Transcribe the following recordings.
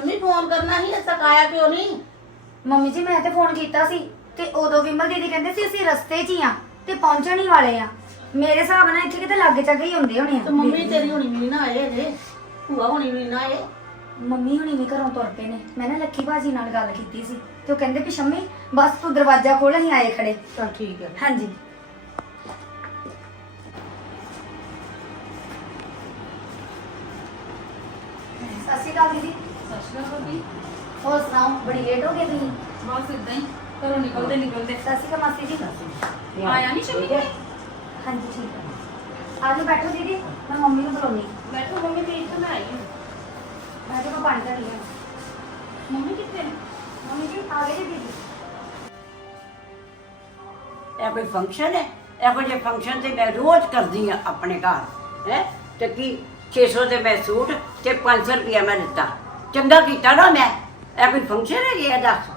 Shami phone ਕਰਨਾ ਸੀ ਅਸਾਂ ਆਇਆ ਕਿਉਂ ਨਹੀਂ? ਮੰਮੀ ਜੀ ਮੈਂ ਤੇ ਫੋਨ ਕੀਤਾ ਸੀ ਤੇ ਉਦੋਂ ਵਿਮਲ ਦੀਦੀ ਕਹਿੰਦੇ ਸੀ ਅਸੀਂ ਰਸਤੇ 'ਚ ਹੀ ਆ ਤੇ ਪਹੁੰਚਣ ਹੀ ਵਾਲੇ ਆ। ਮੇਰੇ ਹਿਸਾਬ ਨਾਲ ਇੱਥੇ ਕਿਤੇ ਲਾਗੇ ਚਾਗੇ ਹੀ ਹੁੰਦੇ ਹੋਣੇ ਆ। ਤੇ ਮੰਮੀ ਤੇਰੀ ਹੁਣੀ ਵੀ ਨੀ ਆਏ ਜੇ ਭੂਆ ਹੁਣੀ ਵੀ ਨੀ ਆਏ। ਮੰਮੀ ਹੁਣੀ ਵੀ ਘਰੋਂ ਤੁਰ ਪਏ ਨੇ। ਮੈਂ ਨਾ ਲੱਕੀ ਭਾਜੀ ਨਾਲ ਗੱਲ ਕੀਤੀ ਸੀ ਤੇ ਉਹ ਕਹਿੰਦੇ ਵੀ ਸ਼ੰਮੀ ਬਸ ਤੂੰ ਦਰਵਾਜ਼ਾ ਖੋਲ ਅਸੀਂ ਆਏ ਖੜੇ ਚਲ ਠੀਕ ਹੈ। ਹਾਂਜੀ। ਸਤਿ ਸ਼੍ਰੀ ਅਕਾਲ ਦੀਦੀ। ਹੋਰ ਸੁਣਾਓ ਬੜੀ ਲੇਟ ਹੋ ਗਏ ਤੁਸੀਂ? ਬਸ ਇਦਾਂ ਹੀ ਘਰੋਂ ਨਿਕਲਦੇ ਨਿਕਲਦੇ। ਸਤਿ ਸ਼੍ਰੀ ਅਕਾਲ ਮਾਸੀ ਜੀ। ਆਇਆ ਨਹੀਂ ਸ਼ਮੀ ਕੋਈ ਹਾਂਜੀ ਠੀਕ ਹੈ। ਆ ਜਾਓ ਬੈਠੋ ਦੀਦੀ ਮੈਂ ਮੰਮੀ ਨੂੰ ਬੁਲਾਉਣੀ ਬੈਠੋ ਮੰਮੀ ਤੇ ਇੱਥੇ ਮੈਂ ਆਈ ਹਾਂ। ਮੈਂ ਤੇ ਮੈਂ ਪਾਣੀ ਧਰ ਲਿਆ ਮੰਮੀ ਕਿੱਥੇ ਨੇ? ਮੰਮੀ ਜੀ ਆ ਗਏ ਜੀ ਦੀਦੀ। ਇਹ ਕੋਈ ਫੰਕਸ਼ਨ ਹੈ? ਇਹੋ ਜਿਹੇ ਫੰਕਸ਼ਨ ਤੇ ਮੈਂ ਰੋਜ਼ ਕਰਦੀ ਆ ਆਪਣੇ ਘਰ ਹੈ? ਤੇ ਕੀ 600 ਦੇ ਮੈਂ ਸੂਟ ਤੇ 500 ਰੁਪਇਆ ਮੈਂ ਦਿੱਤਾ। ਚੰਗਾ ਕੀਤਾ ਨਾ ਮੈਂ। ਇਹ ਕੋਈ ਫੰਕਸ਼ਨ ਹੈ ਇਹ ਦੱਸ।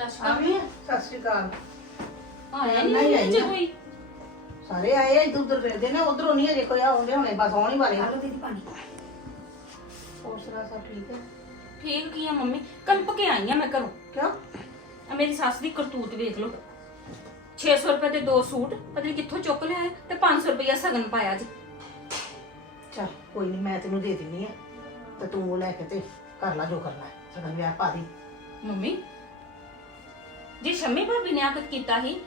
ਸਸ਼ਨਾ ਆਵੀ ਸਤਿ ਸ਼੍ਰੀ ਅਕਾਲ। ਆਇਆ ਨਹੀਂ ਨਹੀਂ ਆਈ। ਕੋਈ। ਸਾਰੇ ਆਏ ਇੱਧਰ ਉੱਧਰ ਫਿਰਦੇ ਨੇ ਉਧਰੋਂ ਨਹੀਂ ਅਜੇ ਕੋਈ ਆਉਂਦੇ ਹੋਣੇ ਬਸ ਆਉਣ ਹੀ ਵਾਲੇ ਆ। ਦੀਦੀ ਪਾਣੀ ਹੋਰ ਸੁਣਾ ਸਭ ਠੀਕ ਹੈ? ਠੀਕ ਕੀ ਆ ਮੰਮੀ। ਕੰਪ ਕੇ ਆਈ ਆ ਮੈਂ ਘਰੋਂ। ਕਿਉਂ? ਆ ਮੇਰੀ ਸੱਸ ਦੀ ਕਰਤੂਤ ਵੇਖ ਲਓ। 600 ਰੁਪਏ ਦੇ ਦੋ ਸੂਟ ਪਤਾ ਨਹੀਂ ਕਿੱਥੋਂ ਚੁੱਕ ਲਿਆ ਤੇ 500 ਰੁਪਇਆ ਸਗਨ ਪਾਇਆ ਜੀ। ਚਲ ਕੋਈ ਨਹੀਂ ਮੈਂ ਤੈਨੂੰ ਦੇ ਦਿੰਨੀ ਆ। ਤੇ ਤੂੰ ਉਹ ਲੈ ਕੇ ਤੇ ਕਰ ਲੈ ਜੋ ਕਰਨਾ ਹੈ ਸਗਨ ਵਿਆਹ ਪਾ ਦੀ। ਮੰਮੀ ਜੇ ਸ਼ਮੀ ਭਾਬੀ ਨੇ ਆਕਤ ਕੀਤਾ ਸੀ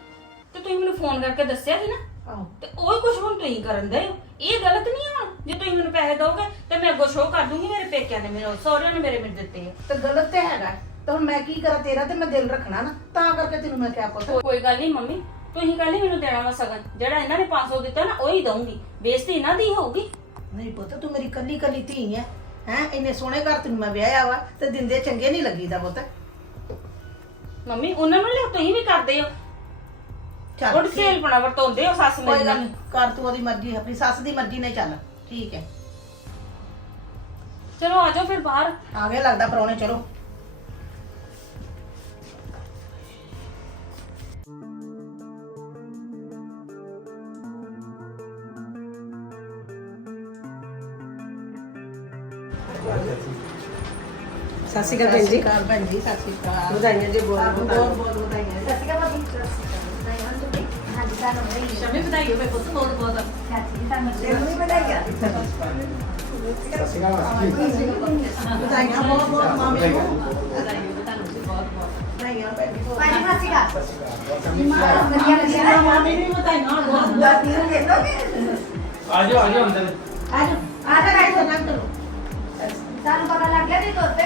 ਤੇ ਤੁਸੀਂ ਮੈਨੂੰ ਫੋਨ ਕਰਕੇ ਦੱਸਿਆ ਸੀ ਨਾ ਆਹੋ। ਤੇ ਉਹ ਹੀ ਕੁਝ ਹੁਣ ਤੁਸੀਂ ਕਰਨ ਦੇ ਹੋ। ਇਹ ਗਲਤ ਨਹੀਂ ਆ ਜੇ ਤੁਸੀਂ ਮੈਨੂੰ ਪੈਸੇ ਦੋਗੇ ਤੇ ਮੈਂ ਅੱਗੋਂ ਸ਼ੋਅ ਕਰ ਦੂੰਗੀ ਮੇਰੇ ਪੇਕਿਆਂ ਨੇ ਮੈਨੂੰ ਸਹੁਰਿਆਂ ਨੇ ਮੇਰੇ ਮਿਲ ਦਿੱਤੇ ਆ। ਤੇ ਗਲਤ ਤੇ ਹੈਗਾ ਤਾਂ ਹੁਣ ਮੈਂ ਕੀ ਕਰਾਂ ਤੇਰਾ ਤੇ ਮੈਂ ਦਿਲ ਰੱਖਣਾ ਨਾ ਤਾਂ ਕਰਕੇ ਤੈਨੂੰ ਮੈਂ ਕਿਹਾ ਪੁੱਤ। ਕੋਈ- ਗੱਲ ਨਹੀਂ ਮੰਮੀ ਤੁਸੀਂ ਕੱਲ ਹੀ ਮੈਨੂੰ ਦੇਣਾ ਵਾ ਸਗਨ ਜਿਹੜਾ ਇਹਨਾਂ ਨੇ 500 ਦਿੱਤਾ ਨਾ ਉਹ ਹੀ ਦਊਂਗੀ। ਬੇਇੱਜ਼ਤੀ ਇਹਨਾਂ ਦੀ ਹੋਊਗੀ। ਨਹੀਂ ਪੁੱਤ ਤੂੰ ਮੇਰੀ ਕੱਲੀ ਕੱਲੀ ਧੀ ਹੈ ਹੈ? ਇੰਨੇ ਸੋਹਣੇ ਘਰ ਤੈਨੂੰ ਮੈਂ ਵਿਆਹਿਆ ਵਾ ਤੇ ਦਿੰਦੇ ਚੰਗੇ ਨਹੀਂ ਲੱਗੀਦਾ ਪੁੱਤ। ਮੰਮੀ ਉਹਨਾਂ ਨੂੰ ਲਿਆ ਤੁਸੀਂ ਵੀ ਕਰਦੇ ਹੋ। ਚੱਲ ਉਹ ਸੇਲ ਬਣਾ ਵਰਤੋਂਦੇ ਹੋ ਸੱਸ ਕੋਈ ਮੇਰੀ ਗੱਲ ਨਾਲ। ਨੀ, ਕਰ ਤੂੰ ਉਹਦੀ ਮਰਜ਼ੀ ਆਪਣੀ ਸੱਸ ਦੀ ਮਰਜ਼ੀ ਨਾਲ ਚੱਲ। ਠੀਕ ਹੈ ਚਲੋ ਆ ਜਾਓ ਫਿਰ ਬਾਹਰ। ਆ ਗਏ ਲੱਗਦਾ ਪਰੌਣੇ ਚਲੋ। ਸਤਿ ਸ਼੍ਰੀ ਅਕਾਲ ਭੈਣ ਜੀ। ਸਤਿ ਭੈਣ ਜੀ ਸਤਿ ਸ਼੍ਰੀ ਅਕਾਲ। ਵਧਾਈਆਂ ਜੀ ਬਹੁਤ ਬਹੁਤ ਬਹੁਤ ਬਹੁਤ ਵਧਾਈਆਂ। ਸਤਿ ਸ਼੍ਰੀ ਅਕਾਲ ਭਾਬੀ। ਸ਼ਮੀ ਬਹੁਤ ਬਹੁਤ। ਵਧਾਈਆਂ। ਬਹੁਤ ਬਹੁਤ। ਮਾਮੇ ਨੂੰ। ਵਧਾਈ ਹੋਵੇ ਤੁਹਾਨੂੰ ਜੀ ਬਹੁਤ ਬਹੁਤ। ਵਧਾਈਆਂ ਭੈਣ ਜੀ ਬਹੁਤ। ਭਾਜੀ ਸਤਿ ਸ਼੍ਰੀ ਅਕਾਲ। ਮਾਰਾ ਵਧੀਆ ਲੱਗਿਆ ਨਾ ਮਾਮੇ ਨੂੰ ਵੀ ਵਧਾਈਆਂ ਬਹੁਤ ਬਹੁਤ ਆਜੋ ਆਜੋ ਅੰਦਰ। ਆਜੋ ਕਰੋ ਸਾਨੂੰ ਪਤਾ ਲੱਗ ਗਿਆ ਤੋਤੇ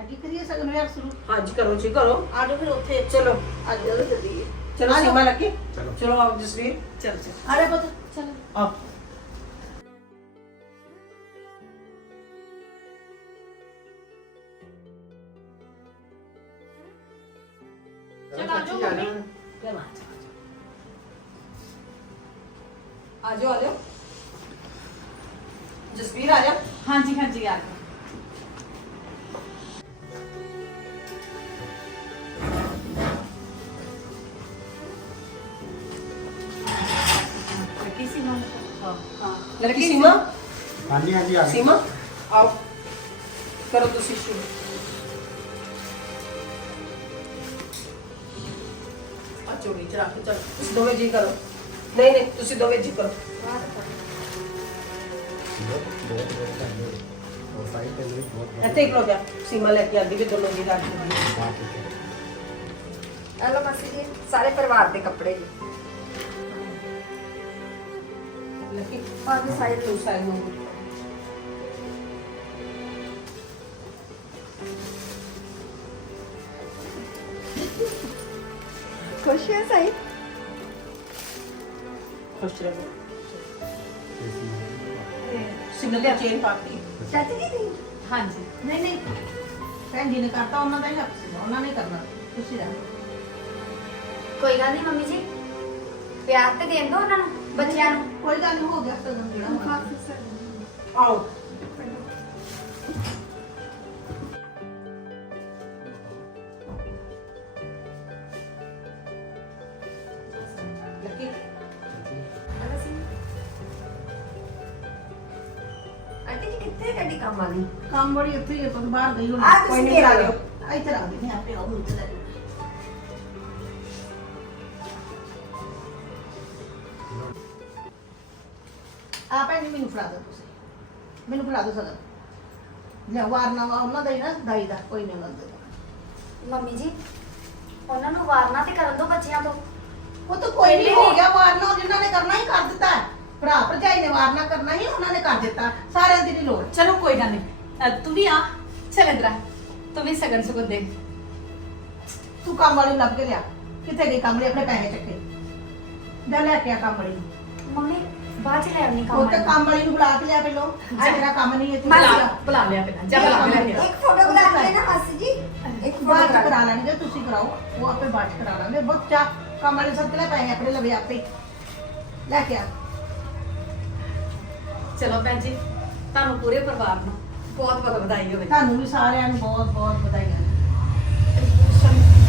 ਐ ਕੀ ਕਰੀਏ ਸਗਨ ਵਿਆਹ ਸ਼ੁਰੂ? ਹਾਂਜੀ ਕਰੋ ਜੀ ਕਰੋ। ਆਜੋ ਫਿਰ ਉੱਥੇ। ਚਲੋ। ਅੱਜ ਜਲਦੀ ਚੱਲੀਏ ਚਲੋ। ਸੀਮਾ ਲੱਗੀ। ਚਲੋ ਆਓ ਜਸਵੀਰ। ਚਲ ਚਲ। ਅਰੇ ਪੁੱਤ ਚਲੋ। ਆਓ। ਹਾਂਜੀ ਆ ਗਏ। ਸੀਮਾ ਆਓ। ਕਰੋ ਤੁਸੀਂ ਸ਼ੁਰੂ। ਆ ਚੋਰੀ ਚ ਰੱਖ ਚਲ। ਤੁਸੀਂ ਦੋਵੇਂ ਜੀ ਕਰੋ। ਨਹੀਂ ਨਹੀਂ ਤੁਸੀਂ ਦੋਵੇਂ ਜੀ ਕਰੋ। ਇੱਥੇ ਹੀ ਖਲੋ ਜਾ। ਸੀਮਾ ਲੈ ਕੇ ਆਂਦੀ ਵੀ ਦੋਨੋਂ ਜੀ ਰਾਜੀ ਹਲੋ ਮਾਸੀ ਜੀ ਸਾਰੇ ਪਰਿਵਾਰ ਦੇ ਕੱਪੜੇ ਜੀ। ਲੱਕੀ ਆਹ ਵੀ ਸਾਈਡ ਤੂੰ ਸਾਈਡ ਨੂੰ ਖੁਸ਼ ਹੈ ਸਹੀ ਖੁਸ਼ ਰਹੋ ਸੀਮਾ ਦੇ ਚੇਨ ਪਾਤੀ ਚਾਚੀ ਜੀ ਦੀ ਹਾਂਜੀ ਨਹੀਂ ਨਹੀਂ ਭੈਣ ਜੀ ਨੇ ਕਰਤਾ ਉਹਨਾਂ ਦਾ ਹੀ ਹੱਕ ਸੀ ਉਹਨਾਂ ਨੇ ਕਰਨਾ ਤੁਸੀਂ ਰਹਿ ਕੋਈ ਗੱਲ ਨਹੀਂ ਮੰਮੀ ਜੀ ਪਿਆਰ ਤੇ ਦੇਣ ਦੋ ਉਹਨਾਂ ਨੂੰ ਬੱਚਿਆਂ ਨੂੰ ਕੋਈ ਗੱਲ ਨਹੀਂ ਹੋ ਗਿਆ ਸਗਨ ਜਿਹੜਾ ਹੋਣਾ। ਆਓ ਕੰਮ ਬੜੀ ਉੱਥੇ ਹੀ ਆਪਾਂ ਬਾਹਰ ਗਈ ਹੁਣ ਆ ਤੁਸੀਂ ਨਹੀਂ ਘੇਰ ਲਿਓ। ਇੱਥੇ ਰੱਖ ਦਿੰਦੇ ਆਪੇ ਆਉਂ ਇੱਥੇ ਲੈ ਲਿਓ। ਆ ਭੈਣ ਜੀ ਮੈਨੂੰ ਫੜਾ ਦਿਓ ਤੁਸੀਂ। ਮੈਨੂੰ ਫੜਾ ਦਿਓ ਸਗਨ। ਲੈ ਵਾਰਨਾ ਵਾ ਉਹਨਾਂ ਦਾ ਹੀ ਨਾ ਦਾਈ ਦਾ ਕੋਈ ਨਹੀਂ ਦਾ। ਮੰਮੀ ਜੀ ਉਹਨਾਂ ਨੂੰ ਵਾਰਨਾ ਤੇ ਕਰਨ ਦੋ ਬੱਚਿਆਂ ਤੋਂ। ਉਹ ਤਾਂ ਕੋਈ ਨਹੀਂ ਹੋ ਗਿਆ ਵਾਰਨਾ ਜਿਨ੍ਹਾਂ ਨੇ ਕਰਨਾ ਹੀ ਕਰ ਦਿੱਤਾ। ਭਰਾ ਭਰਜਾਈ ਨੇ ਵਾਰਨਾ ਕਰਨਾ ਹੀ ਉਹਨਾਂ ਨੇ ਕਰ ਦਿੱਤਾ। ਸਾਰਿਆਂ ਦੀ ਨਹੀਂ ਲੋੜ। ਚਲੋ ਕੋਈ ਗੱਲ ਨਹੀਂ। ਅ, ਤੂੰ ਵੀ ਆ। ਚੱਲ ਇੰਦਰਾ ਤੂੰ ਵੀ ਸਗਨ ਸੁਗਨ ਦੇ। ਤੂੰ ਕੰਮ ਵਾਲੀ ਨੂੰ ਲੱਭ ਕੇ ਲਿਆ। ਕਿੱਥੇ ਗਈ ਕੰਮ ਵਾਲੀ? ਆਪਣੇ ਪੈਸੇ ਚੱਕੇ। ਜਾ ਲੈ ਕੇ ਆ ਕੰਮ ਵਾਲੀ ਨੂੰ। ਮੰਮੀ ਬਾਅਦ ਚ ਲੈ ਆਉਣੀ ਕੰਮ ਉਹ ਤਾਂ। ਕੰਮ ਵਾਲੀ ਨੂੰ ਬੁਲਾ ਕੇ ਲਿਆ ਪਹਿਲੋਂ। ਆ ਤੇਰਾ ਕੰਮ ਨਹੀਂ ਇੱਥੇ। ਬੁਲਾ ਹੋਇਆ। ਬੁਲਾ ਲਿਆ ਪਹਿਲਾਂ। ਜਾ ਬੁਲਾ ਕੇ ਲੈ ਕੇ ਆ। ਇੱਕ ਫੋਟੋ ਕਰਾ ਲੈਣਾ ਮਾਸੀ ਜੀ। ਇੱਕ ਫੋਟੋ ਬਾਅਦ ਚ ਕਰਾ ਕਰਾ ਲੈਣਗੇ ਤੁਸੀਂ ਕਰਾਓ। ਉਹ ਆਪੇ ਬਾਅਦ ਚ ਕਰਾ ਲਾਂਗੇ। ਬੱਚਾ ਕੰਮ ਵਾਲੇ ਸੱਤ ਲੈ ਪੈਸੇ ਆਪਣੇ ਲਵੇ ਆਪੇ। ਲੈ ਕੇ ਆ। ਚਲੋ ਭੈਣ ਜੀ ਤੁਹਾਨੂੰ ਪੂਰੇ ਪਰਿਵਾਰ ਨੂੰ ਬਹੁਤ ਬਹੁਤ ਵਧਾਈ ਹੋਵੇ। ਤੁਹਾਨੂੰ ਵੀ ਸਾਰਿਆਂ ਨੂੰ ਬਹੁਤ ਬਹੁਤ ਵਧਾਈਆਂ।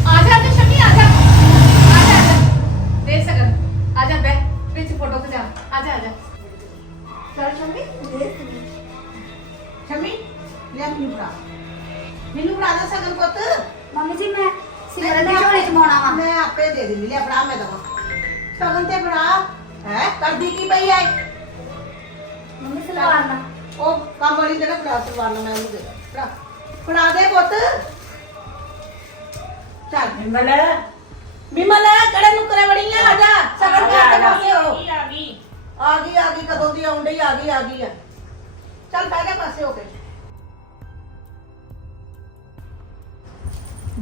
ਆ ਜਾ ਤੇ ਸ਼ਮੀ ਆ ਜਾ। ਆ ਜਾ ਆ ਜਾ। ਦੇ ਸਗਨ ਆ ਜਾ ਬੈ ਵਿੱਚ ਫੋਟੋ ਖਿਚਾ। ਆ ਜਾ ਆ ਜਾ। ਚਲ ਸ਼ੰਮੀ। ਦੇ ਸ਼ਮੀ ਲੈ ਮੈਨੂੰ ਦੇ ਸਗਨ ਪੁੱਤ। ਮੰਮੀ ਜੀ ਮੈਂ ਸਿਮਰਨ ਦੇ ਝੋਲੇ ਚ ਪਾਉਣਾ ਵਾ। ਮੈਂ ਆਪੇ ਦੇ ਦਿੰਦੀ ਲੈ ਫੜਾ ਮੈਂ ਦਵਾਂ। ਸਗਨ ਤੇ ਫੜਾ। ਹੈ ਕਰਦੀ ਕੀ ਪਈ ਐ? ਮੰਮੀ ਸਲਵਾਰ ਨਾ। ਉਹ ਕੰਮ ਵਾਲੀ ਦੇ ਨਾ ਫੜਾ ਸਲਵਾਰ ਨਾਲ ਮੈਂ ਉਹਨੂੰ ਦੇ ਦਾਂ। ਫੜਾ ਫੜਾ ਦੇ ਪੁੱਤ। ਚੱਲ। ਵਿਮਲ ਵਿਮਲ ਕਿਹੜੇ ਨੁਕਰੇ ਵੜੀ ਆ? ਆ ਜਾ ਸਗਨ ਆ ਜਾ, ਤੇ ਆ ਪਹੁੰਚੇ ਹੋ ਕੀ ਆ ਗਈ। ਆ ਗਈ ਆ ਗਈ ਕਦੋਂ ਦੀ ਆਉਣ ਡਈ? ਆ ਗਈ ਆ ਗਈ ਆ। ਚੱਲ ਬਹਿ ਜਾ ਪਾਸੇ ਹੋ ਕੇ।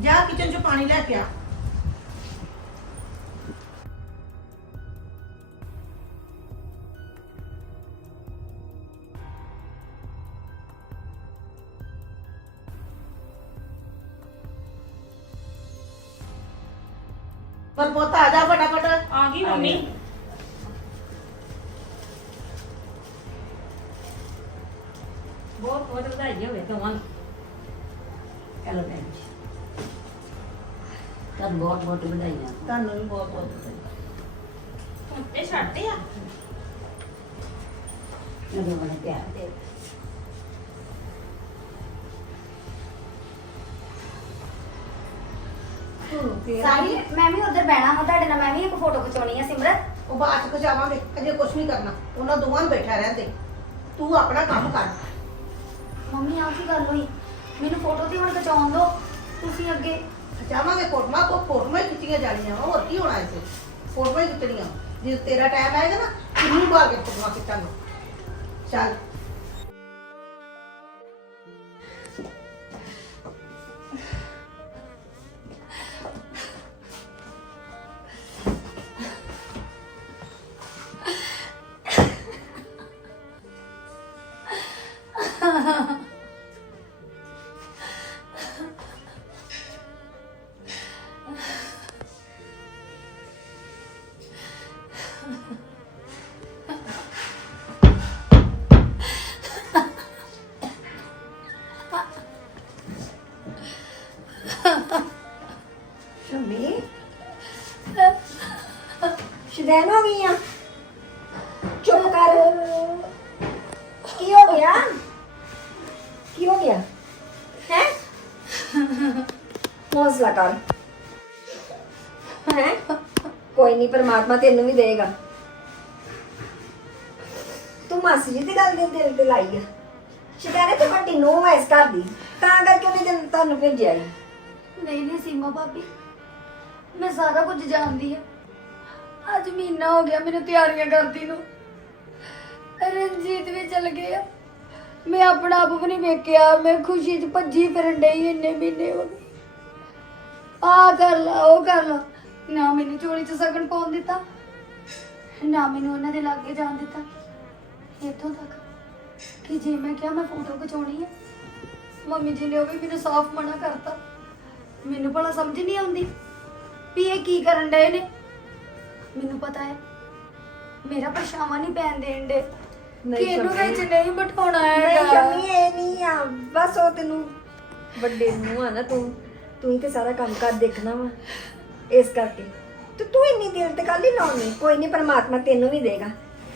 ਜਾ ਕਿਚਨ ਚੋਂ ਪਾਣੀ ਲੈ ਕੇ ਆ। ਮੰਮੀ ਬਹੁਤ ਬਹੁਤ ਵਧਾਈ ਹੋਵੇ ਤੁਹਾਨੂੰ ਚਲੋ ਭੈਣ ਜੀ ਤੁਹਾਨੂੰ ਬਹੁਤ ਬਹੁਤ ਵਧਾਈਆਂ ਤੁਹਾਨੂੰ ਵੀ ਬਹੁਤ ਬਹੁਤ ਵਧਾਈ। ਇਹ ਛੱਡਦੇ ਆ ਚਲੋ ਬੜਾ ਪਿਆਰ ਦੇ ਸਾਹਿਲ ਮੈਂ ਵੀ ਉਧਰ ਬਹਿਣਾ ਵਾ ਤੁਹਾਡੇ ਨਾਲ ਮੈਂ ਵੀ ਇੱਕ ਫੋਟੋ ਖਿਚਾਉਣੀ ਆ ਸਿਮਰਤ। ਉਹ ਬਾਅਦ ਚ ਖਿਚਾਵਾਂਗੇ ਅਜੇ ਕੁਝ ਨਹੀਂ ਕਰਨਾ। ਉਹਨਾਂ ਦੋਵਾਂ ਨੂੰ ਬੈਠਾ ਰਹਿੰਦੇ ਤੂੰ ਆਪਣਾ ਕੰਮ ਕਰ। ਮੰਮੀ ਆ ਕੀ ਗੱਲ ਹੋਈ? ਮੈਨੂੰ ਫੋਟੋ ਤੇ ਹੁਣ ਖਿਚਾਉਣ ਦੋ। ਤੁਸੀਂ ਅੱਗੇ ਖਿਚਾਵਾਂਗੇ ਫੋਟੋਆਂ ਕੋ ਫੋਟੋਆਂ ਹੀ ਖਿੱਚੀਆਂ ਜਾਣੀਆਂ ਵਾਂ, ਹੋਰ ਕੀ ਹੋਣਾ ਇੱਥੇ? ਫੋਟੋਆਂ ਹੀ ਖਿੱਚਣੀਆਂ। ਜੇ ਤੇਰਾ ਟਾਈਮ ਆਏਗਾ ਨਾ ਕਿੰਨੀ ਵਾਰ ਕੇ ਫੋਟੋਆਂ ਖਿੱਚਾਂਗੇ। ਚੱਲ। ਸ਼ਦੈਨ ਹੋ ਗਈ ਆ ਚੁੱਪ ਕਰ। ਕੀ ਹੋ ਗਿਆ? ਕੀ ਹੋ ਗਿਆ? ਹੈ? ਹੌਸਲਾ ਕਰ। ਹੈ? ਕੋਈ ਨਹੀਂ, ਪਰਮਾਤਮਾ ਤੈਨੂੰ ਵੀ ਦੇਗਾ। ਤੂੰ ਮਾਸੀ ਜੀ ਦੀ ਗੱਲ ਦੇ ਦਿਲ ਤੇ ਲਾਈ ਆ। ਸ਼ਿਕਾਰੇ ਤੇ ਵੱਡੀ ਨੂੰਹ ਐ ਇਸ ਘਰ ਦੀ, ਤਾਂ ਕਰਕੇ ਉਹਨੇ ਤੈਨੂੰ ਤੁਹਾਨੂੰ ਭੇਜਿਆ ਈ। ਨਹੀਂ ਨਹੀਂ ਸੀਮਾ ਭਾਬੀ। ਮੈਂ ਸਾਰਾ ਕੁਝ ਜਾਣਦੀ ਹਾਂ ਅੱਜ ਮਹੀਨਾ ਹੋ ਗਿਆ ਮੈਨੂੰ ਤਿਆਰੀਆਂ ਕਰਦੀ ਨੂੰ। ਰਣਜੀਤ ਵੀ ਚਲ ਗਿਆ ਮੈਂ ਆਪਣਾ ਆਪ ਵੀ ਨਹੀਂ ਵੇਖਿਆ। ਮੈਂ ਖੁਸ਼ੀ 'ਚ ਭੱਜੀ ਫਿਰਨ ਡਈ ਇੰਨੇ ਮਹੀਨੇ ਹੋ ਗਏ। ਆ ਕਰ ਲਾ, ਉਹ ਕਰ ਲਾ। ਨਾ ਮੈਨੂੰ ਚੋਲੀ 'ਚ ਸਗਨ ਪਾਉਣ ਦਿੱਤਾ, ਨਾ ਮੈਨੂੰ ਉਹਨਾਂ ਦੇ ਲਾਗੇ ਜਾਣ ਦਿੱਤਾ। ਇੱਥੋਂ ਤੱਕ ਕਿ ਜੇ ਮੈਂ ਕਿਹਾ ਮੈਂ ਫੋਟੋ ਖਿਚਾਉਣੀ ਹੈ ਮੰਮੀ ਜੀ ਨੇ ਉਹ ਵੀ ਮੈਨੂੰ ਸਾਫ਼ ਮਨਾ ਕਰਤਾ। ਮੈਨੂੰ ਭਲਾ ਸਮਝ ਨਹੀਂ ਆਉਂਦੀ ਵੀ ਇਹ ਕੀ ਕਰਨ ਡਏ ਨੇ। ਮੈਨੂੰ ਪਤਾ ਹੈ। ਮੇਰਾ ਪਰਛਾਵਾਂ ਨਹੀਂ ਪੈਣ ਦੇਣ ਦੇ। ਨਹੀਂ ਸ਼ੰਮੀ। ਵਿੱਚ ਨਹੀਂ ਬਿਠਾਉਣਾ ਨਹੀਂ ਹੈਗਾ। ਸ਼ਮੀ ਇਹ ਨਹੀਂ ਆ। ਬਸ ਉਹ ਤੈਨੂੰ ਵੱਡੇ ਨੂੰ ਆ ਨਾ ਤੂੰ। ਤੂੰ ਹੀ ਤੇ ਸਾਰਾ ਕੰਮ ਕਰ ਦੇਖਣਾ ਵਾ। ਇਸ ਕਰਕੇ। ਤੇ ਤੂੰ ਇੰਨੀ ਦਿਲ ਤੇ ਕੱਲ ਹੀ ਲਾਉਣੀ ਕੋਈ ਨਹੀਂ ਪਰਮਾਤਮਾ ਤੈਨੂੰ ਵੀ ਦੇਗਾ।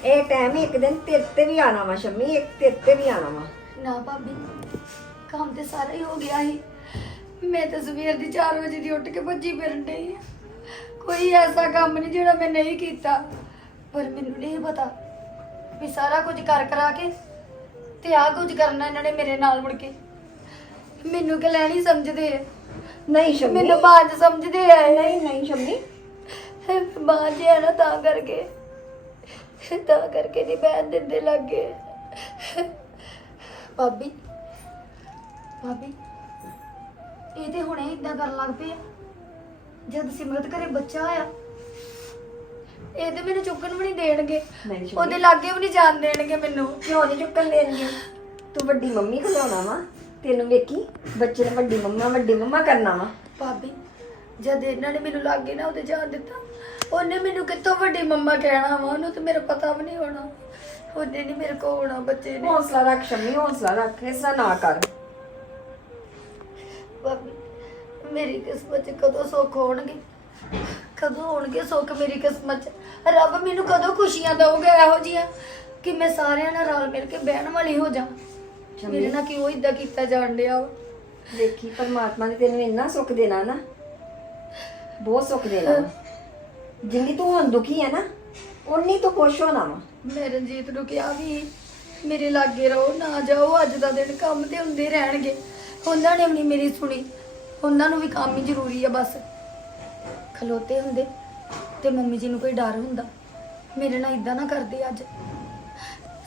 ਇਹ ਟਾਈਮ ਇੱਕ ਦਿਨ ਤੇਰੇ ਤੇ ਵੀ ਆਣਾ ਵਾ ਸ਼ਮੀ ਇੱਕ ਤੇਰੇ ਤੇ ਵੀ ਆਣਾ ਵਾ। ਨਾ ਭਾਬੀ ਕੰਮ ਤੇ ਸਾਰਾ ਹੀ ਹੋ ਗਿਆ ਸੀ। ਮੈਂ ਤਾਂ ਸਵੇਰ ਦੀ 4 ਵਜੇ ਦੀ ਉੱਠ ਕੇ ਭੱਜੀ ਫਿਰਨ ਡਈ ਆ। ਕੋਈ ਐਸਾ ਕੰਮ ਨਹੀਂ ਜਿਹੜਾ ਮੈਂ ਨਹੀਂ ਕੀਤਾ। ਪਰ ਮੈਨੂੰ ਨਹੀਂ ਪਤਾ ਵੀ ਸਾਰਾ ਕੁਝ ਕਰ ਕਰਾ ਕੇ ਤੇ ਆ ਕੁਝ ਕਰਨਾ ਇਹਨਾਂ ਨੇ ਮੇਰੇ ਨਾਲ ਮੁੜ ਕੇ। ਮੈਨੂੰ ਕਿ ਲੈਣੀ ਸਮਝਦੇ ਆ? ਨਹੀਂ ਸ਼ਮੀ। ਮੈਨੂੰ ਬਾਜ ਸਮਝਦੇ ਆ ਇਹ। ਨਹੀਂ ਨਹੀਂ ਸ਼ਮੀ। ਬਾਜ ਹੈ ਨਾ ਤਾਂ ਕਰਕੇ। ਤਾਂ ਕਰਕੇ ਨਹੀਂ ਬੈਨ ਦਿੰਦੇ ਲੱਗੇ। ਭਾਬੀ ਭਾਬੀ ਇਹ ਤੇ ਹੁਣੇ ਇਦਾਂ ਕਰਨ ਲੱਗ ਪਏ ਆ। ਜਦ ਸਿਮਰਤ ਘਰੇ ਬੱਚਾ ਆਇਆ ਇਹ ਤੇ ਮੈਨੂੰ ਚੁੱਕਣ ਵੀ ਨਹੀਂ ਦੇਣਗੇ। ਨਹੀਂ। ਉਹਦੇ ਲਾਗੇ ਵੀ ਨਹੀਂ ਜਾਣ ਦੇਣਗੇ ਮੈਨੂੰ ਕਿਉਂ ਨਹੀਂ ਚੁੱਕਣ ਦੇਣਗੇ? ਤੂੰ ਵੱਡੀ ਮੰਮੀ ਖਲਾਉਣਾ ਵਾ ਤੈਨੂੰ ਵੇਖੀ ਬੱਚੇ ਨੇ ਵੱਡੀ ਮੰਮਾ ਵੱਡੀ ਮੰਮਾ ਕਰਨਾ ਵਾ। ਭਾਬੀ ਜਦ ਇਹਨਾਂ ਨੇ ਮੈਨੂੰ ਲਾਗੇ ਨਾ ਉਹਦੇ ਜਾਣ ਦਿੱਤਾ ਉਹਨੇ ਮੈਨੂੰ ਕਿੱਥੋਂ ਵੱਡੀ ਮੰਮਾ ਕਹਿਣਾ ਵਾ? ਉਹਨੂੰ ਤੇ ਮੇਰਾ ਪਤਾ ਵੀ ਨਹੀਂ ਹੋਣਾ। ਉਹਨੇ ਨਹੀਂ ਮੇਰੇ ਕੋਲ ਹੋਣਾ ਬੱਚੇ ਨੇ। ਹੌਸਲਾ ਰੱਖ ਸ਼ਮੀ ਹੌਸਲਾ ਰੱਖ ਐਸਾ ਨਾ ਕਰ। ਭਾਬੀ ਮੇਰੀ ਕਿਸਮਤ 'ਚ ਕਦੋਂ ਸੁੱਖ ਹੋਣਗੇ? ਕਦੋਂ ਹੋਣਗੇ ਸੁੱਖ ਮੇਰੀ ਕਿਸਮਤ 'ਚ? ਰੱਬ ਮੈਨੂੰ ਕਦੋਂ ਖੁਸ਼ੀਆਂ ਦਊਗਾ ਇਹੋ ਜੀਆਂ ਕਿ ਮੈਂ ਸਾਰਿਆਂ ਨਾਲ ਰਲ ਮਿਲ ਕੇ ਬਹਿਣ ਵਾਲੀ ਹੋ ਜਾ ਮੇਰੇ ਨਾਲ ਕਿਉਂ ਇਦਾਂ ਕੀਤਾ ਜਾਣ ਡਿਆ ਵਾ? ਦੇਖੀ ਪਰਮਾਤਮਾ ਨੇ ਤੈਨੂੰ ਇੰਨਾ ਸੁੱਖ ਦੇਣਾ ਨਾ ਬਹੁਤ ਸੁੱਖ ਦੇਣਾ ਵਾ। ਜਿੰਨੀ ਤੂੰ ਹੁਣ ਦੁਖੀ ਹੈ ਨਾ ਉਨੀ ਤੂੰ ਖੁਸ਼ ਹੋਣਾ ਵਾ। ਮੈਂ ਰਣਜੀਤ ਨੂੰ ਕਿਹਾ ਵੀ ਮੇਰੇ ਲਾਗੇ ਰਹੋ ਨਾ ਜਾਓ ਅੱਜ ਦਾ ਦਿਨ ਕੰਮ ਤੇ ਹੁੰਦੇ ਰਹਿਣਗੇ। ਉਹਨਾਂ ਨੇ ਵੀ ਨਹੀਂ ਮੇਰੀ ਸੁਣੀ। ਉਹਨਾਂ ਨੂੰ ਵੀ ਕੰਮ ਹੀ ਜ਼ਰੂਰੀ ਆ ਬਸ। ਖਲੋਤੇ ਹੁੰਦੇ ਤੇ ਮੰਮੀ ਜੀ ਨੂੰ ਕੋਈ ਡਰ ਹੁੰਦਾ। ਮੇਰੇ ਨਾਲ ਇਦਾਂ ਨਾ ਕਰਦੇ ਅੱਜ।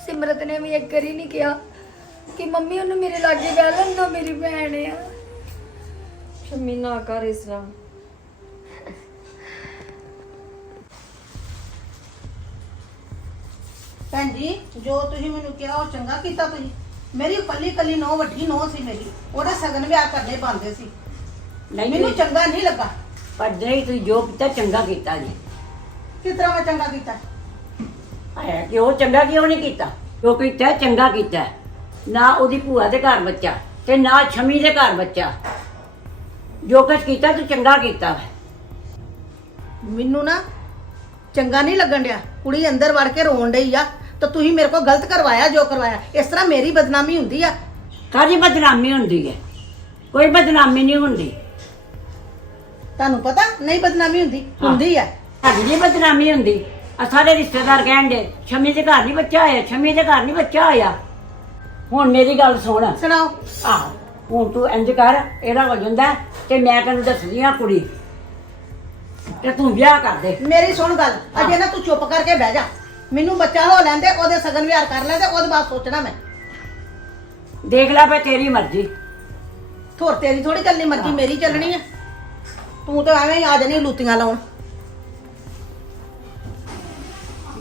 ਸਿਮਰਤ ਨੇ ਵੀ ਇੱਕ ਵਾਰੀ ਨਹੀਂ ਕਿਹਾ ਕਿ ਮੰਮੀ ਉਹਨੂੰ ਮੇਰੇ ਲਾਗੇ ਬਹਿ ਲੈਣ ਦਿਓ ਮੇਰੀ ਭੈਣ ਆ। ਸ਼ਮੀ ਨਾ ਕਰ ਇਸ ਤਰ੍ਹਾਂ। ਭੈਣ ਜੀ ਜੋ ਤੁਸੀਂ ਮੈਨੂੰ ਕਿਹਾ ਉਹ ਚੰਗਾ ਕੀਤਾ ਤੁਸੀਂ। ਮੇਰੀ ਕੱਲੀ ਕੱਲੀ ਨੋ ਵੱਡੀ ਨੋ ਸੀ ਮੇਰੀ। ਉਹਦੇ ਸਗਨ ਵਿਆਹ ਕਰਨੇ ਬੰਦੇ ਸੀ। ਨਹੀਂ ਮੈਨੂੰ ਚੰਗਾ ਨਹੀਂ ਲੱਗਾ। ਪਰ ਨਹੀਂ ਤੁਸੀਂ ਜੋ ਕੀਤਾ ਚੰਗਾ ਕੀਤਾ ਜੀ। ਕਿਸ ਤਰ੍ਹਾਂ ਮੈਂ ਚੰਗਾ ਕੀਤਾ? ਹੈ ਕਿ ਉਹ ਚੰਗਾ ਕਿਉਂ ਨਹੀਂ ਕੀਤਾ? ਜੋ ਕੀਤਾ ਚੰਗਾ ਕੀਤਾ। ਨਾ ਉਹਦੀ ਭੂਆ ਦੇ ਘਰ ਬੱਚਾ ਤੇ ਨਾ ਛਮੀ ਦੇ ਘਰ ਬੱਚਾ। ਜੋ ਕੁਛ ਕੀਤਾ ਤੂੰ ਚੰਗਾ ਕੀਤਾ ਵਾ। ਮੈਨੂੰ ਨਾ ਚੰਗਾ ਨਹੀਂ ਲੱਗਣ ਡਿਆ। ਕੁੜੀ ਅੰਦਰ ਵੜ ਕੇ ਰੋਣ ਡਈ ਆ। ਤਾਂ ਤੁਸੀਂ ਮੇਰੇ ਕੋਲ ਗਲਤ ਕਰਵਾਇਆ ਜੋ ਕਰਵਾਇਆ। ਇਸ ਤਰ੍ਹਾਂ ਮੇਰੀ ਬਦਨਾਮੀ ਹੁੰਦੀ ਆ। ਕਾਹਦੀ ਬਦਨਾਮੀ ਹੁੰਦੀ ਹੈ? ਕੋਈ ਬਦਨਾਮੀ ਨਹੀਂ ਹੁੰਦੀ। ਤੁਹਾਨੂੰ ਪਤਾ ਨਹੀਂ ਬਦਨਾਮੀ ਹੁੰਦੀ ਹੁੰਦੀ ਆ। ਸਾਡੀ ਨਹੀਂ ਬਦਨਾਮੀ ਹੁੰਦੀ। ਆ ਸਾਰੇ ਰਿਸ਼ਤੇਦਾਰ ਕਹਿੰਦੇ ਛਮੀ ਦੇ ਘਰ ਨਹੀਂ ਬੱਚਾ ਆਇਆ ਛਮੀ ਦੇ ਘਰ ਨਹੀਂ ਬੱਚਾ ਆਇਆ। ਹੁਣ ਮੇਰੀ ਗੱਲ ਸੁਣ। ਸੁਣਾਓ। ਆਹ ਹੁਣ ਤੂੰ ਇੰਜ ਕਰ ਇਹਦਾ ਹੋ ਜਾਂਦਾ ਤੇ ਮੈਂ ਤੈਨੂੰ ਦੱਸਦੀ ਆ ਕੁੜੀ। ਤੇ ਤੂੰ ਵਿਆਹ ਕਰ ਦੇ। ਮੇਰੀ ਸੁਣ ਗੱਲ ਅਜੇ ਨਾ ਤੂੰ ਚੁੱਪ ਕਰਕੇ ਬਹਿ ਜਾ। ਮੈਨੂੰ ਬੱਚਾ ਹੋ ਲੈਂਦੇ ਉਹਦੇ ਸਗਨ ਵਿਆਹ ਕਰ ਲੈਂਦੇ ਉਹਦੇ ਬਾਅਦ ਸੋਚਣਾ ਮੈਂ। ਦੇਖ ਲੈ ਫੇ ਤੇਰੀ ਮਰਜ਼ੀ। ਥੋਰ ਤੇਰੀ ਥੋੜੀ ਚੱਲਣੀ ਮਰਜ਼ੀ ਮੇਰੀ ਚੱਲਣੀ ਆ। ਤੂੰ ਤਾਂ ਐਵੇਂ ਹੀ ਆ ਜਾਣੀ ਲੂਤੀਆਂ ਲਾਉਣ।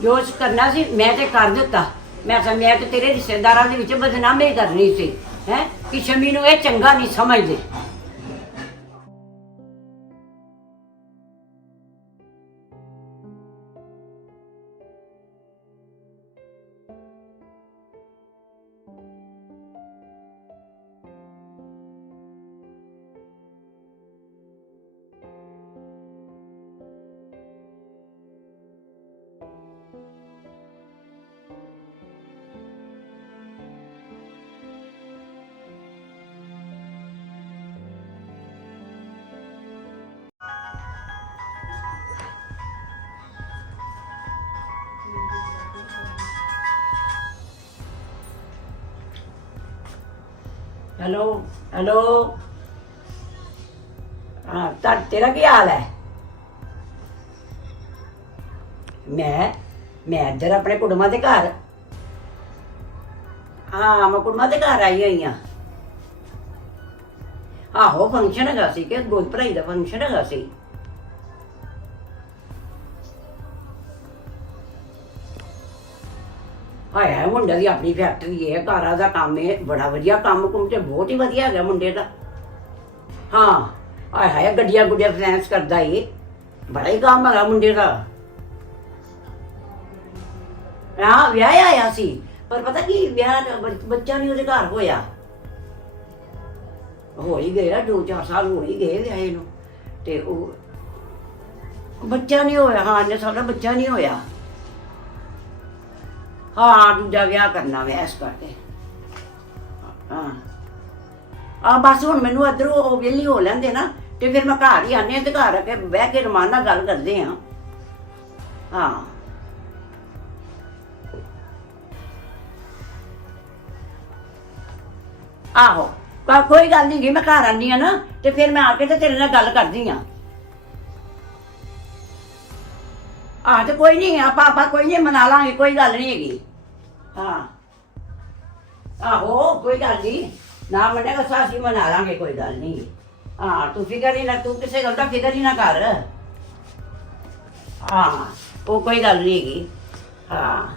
ਜੋ ਕੁਛ ਕਰਨਾ ਸੀ, ਮੈਂ ਤੇ ਕਰ ਦਿੱਤਾ। ਮੈਂ ਕਿਹਾ ਮੈਂ ਤੇ ਤੇਰੇ ਰਿਸ਼ਤੇਦਾਰਾਂ ਦੇ ਵਿੱਚ ਬਦਨਾਮੀ ਕਰਨੀ ਸੀ, ਹੈ? ਕਿ ਸ਼ਮੀ ਨੂੰ ਇਹ ਚੰਗਾ ਨਹੀਂ ਸਮਝਦੇ। Hello hello. ਹਾਂ, ਤਾਂ ਤੇਰਾ ਕੀ ਹਾਲ ਹੈ? ਮੈਂ ਮੈਂ ਇੱਧਰ ਆਪਣੇ ਕੁੜਮਾਂ ਦੇ ਘਰ। ਹਾਂ, ਮੈਂ ਕੁੜਮਾਂ ਦੇ ਘਰ ਆਈ ਹੋਈ ਹਾਂ। ਆਹੋ ਫੰਕਸ਼ਨ ਹੈਗਾ ਸੀ ਕਿ ਗੋਦ ਭਰਾਈ ਦਾ ਫੰਕਸ਼ਨ ਹੈਗਾ ਸੀ। ਮੁੰਡੇ ਦੀ ਆਪਣੀ ਫੈਕਟਰੀ ਹੈ ਘਰਾਂ ਦਾ ਕੰਮ ਹੈ ਬੜਾ ਵਧੀਆ ਕੰਮ ਕੁਮ ਤੇ ਬਹੁਤ ਹੀ ਵਧੀਆ ਹੈਗਾ ਮੁੰਡੇ ਦਾ। ਹਾਂ, ਆਏ ਹਾਏ ਗੱਡੀਆਂ ਗੁੱਡੀਆਂ ਫਾਈਨੈਂਸ ਕਰਦਾ ਏ। ਬੜਾ ਹੀ ਕੰਮ ਹੈਗਾ ਮੁੰਡੇ ਦਾ। ਹਾਂ, ਵਿਆਹ ਆਇਆ ਸੀ, ਪਰ ਪਤਾ ਕੀ ਵਿਆਹ ਬੱਚਾ ਨਹੀਂ ਉਹਦੇ ਘਰ ਹੋਇਆ। ਹੋ ਹੀ ਗਏ ਗਿਆ ਦੋ ਚਾਰ ਸਾਲ ਹੋ ਹੀ ਗਏ ਵਿਆਹੇ ਨੂੰ, ਤੇ ਉਹ ਬੱਚਾ ਨਹੀਂ ਹੋਇਆ, ਹਾਂ ਨੇ ਸਾਡਾ ਬੱਚਾ ਨਹੀਂ ਹੋਇਆ। ਹਾਂ, ਦੂਜਾ ਵਿਆਹ ਕਰਨਾ ਮੈਂ ਇਸ ਕਰਕੇ। ਹਾਂ। ਆ ਬਸ ਹੁਣ ਮੈਨੂੰ ਇੱਧਰੋਂ ਉਹ ਵਿਹਲੀ ਹੋ ਲੈਂਦੇ ਨਾ, ਤੇ ਫਿਰ ਮੈਂ ਘਰ ਹੀ ਆਨੇ ਤੇ ਘਰ ਆ ਕੇ ਬਹਿ ਕੇ ਰਮਾਨ ਨਾਲ ਗੱਲ ਕਰਦੇ ਆ ਹਾਂ। ਆਹੋ। ਕੋਈ ਗੱਲ ਨਹੀਂ ਗੀ, ਮੈਂ ਘਰ ਆਨੀ ਆ ਨਾ, ਤੇ ਫਿਰ ਮੈਂ ਆ ਕੇ ਤੇ ਤੇਰੇ ਨਾਲ ਗੱਲ ਕਰਦੀ ਆ ਆ ਤੇ ਕੋਈ ਨਹੀਂ, ਆਪਾਂ ਆਪਾਂ ਕੋਈ ਨਹੀਂ, ਮਨਾ ਲਾਂਗੇ, ਕੋਈ ਗੱਲ ਨਹੀਂ ਹੈਗੀ। ਹਾਂ। ਆਹੋ, ਕੋਈ ਗੱਲ ਨਹੀਂ। ਨਾ ਮੰਨੇਗਾ ਸਾਸੀ ਮਨਾ ਲਾਂਗੇ, ਕੋਈ ਗੱਲ ਨਹੀਂ। ਹਾਂ, ਤੂੰ ਫਿਕਰ ਹੀ ਨਾ, ਤੂੰ ਕਿਸੇ ਗੱਲ ਦਾ ਫਿਕਰ ਹੀ ਨਾ ਕਰ। ਹਾਂ, ਉਹ ਕੋਈ ਗੱਲ ਨਹੀਂ ਹੈਗੀ। ਹਾਂ।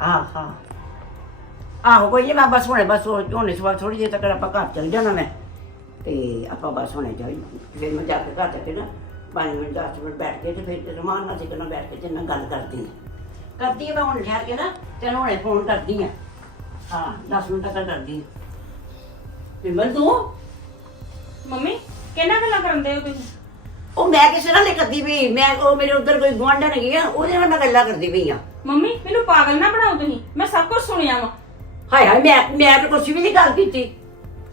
ਆਹ, ਹਾਂ। ਆਹੋ, ਕੋਈ ਨਹੀਂ, ਮੈਂ ਬਸ ਹੁਣੇ, ਬਸ ਉਹ- ਹੁਣੇ ਸਵਾ ਥੋੜੀ ਦੇਰ ਤੱਕ ਆਪਾਂ ਘਰ ਚਲ ਜਾਣਾ ਮੈਂ। ਤੇ ਆਪਾਂ ਬਸ ਹੁਣੇ ਜਾਈ ਫਿਰ ਮੈਂ ਜਾ ਕੇ ਘਰ ਜਾ ਕੇ ਨਾ ਪੰਜ ਮਿੰਟ ਦਸ ਮਿੰਟ ਬੈਠ ਕੇ ਤੇ ਫਿਰ ਰਮਾਨ ਨਾਲ ਜਿੱਕਣਾ ਬੈਠ ਕੇ ਤੇ ਨਾਲ ਗੱਲ ਕਰਦੀ ਹਾਂ। ਕਰਦੀ ਹਾਂ ਮੈਂ ਹੁਣ ਠਹਿਰ ਕੇ ਨਾ ਤੈਨੂੰ ਹੁਣੇ ਫੋਨ ਕਰਦੀ ਹਾਂ ਹਾਂ 10 ਮਿੰਟ ਤੱਕ ਕਰਦੀ ਹਾਂ ਵਿਮਲ ਤੂੰ? ਮੰਮੀ ਕਿੰਨਾ ਗੱਲਾਂ ਕਰਨ ਦੇ ਹੋ ਤੁਸੀਂ? ਉਹ ਮੈਂ ਕਿਸੇ ਨਾਲ ਨਹੀਂ ਕਰਦੀ ਪਈ। ਮੈਂ ਉਹ ਮੇਰੇ ਉੱਧਰ ਕੋਈ ਗੁਆਂਢਣ ਹੈਗੀ ਆ ਉਹਦੇ ਨਾਲ ਮੈਂ ਗੱਲਾਂ ਕਰਦੀ ਪਈ ਆ। ਮੰਮੀ ਮੈਨੂੰ ਪਾਗਲ ਨਾ ਬਣਾਓ ਤੁਸੀਂ। ਮੈਂ ਸਭ ਕੁਝ ਸੁਣਿਆ ਵਾ। ਹਾਏ ਹਾਏ ਮੈਂ ਮੈਂ ਤਾਂ ਕੁਛ ਵੀ ਨਹੀਂ ਗੱਲ ਕੀਤੀ।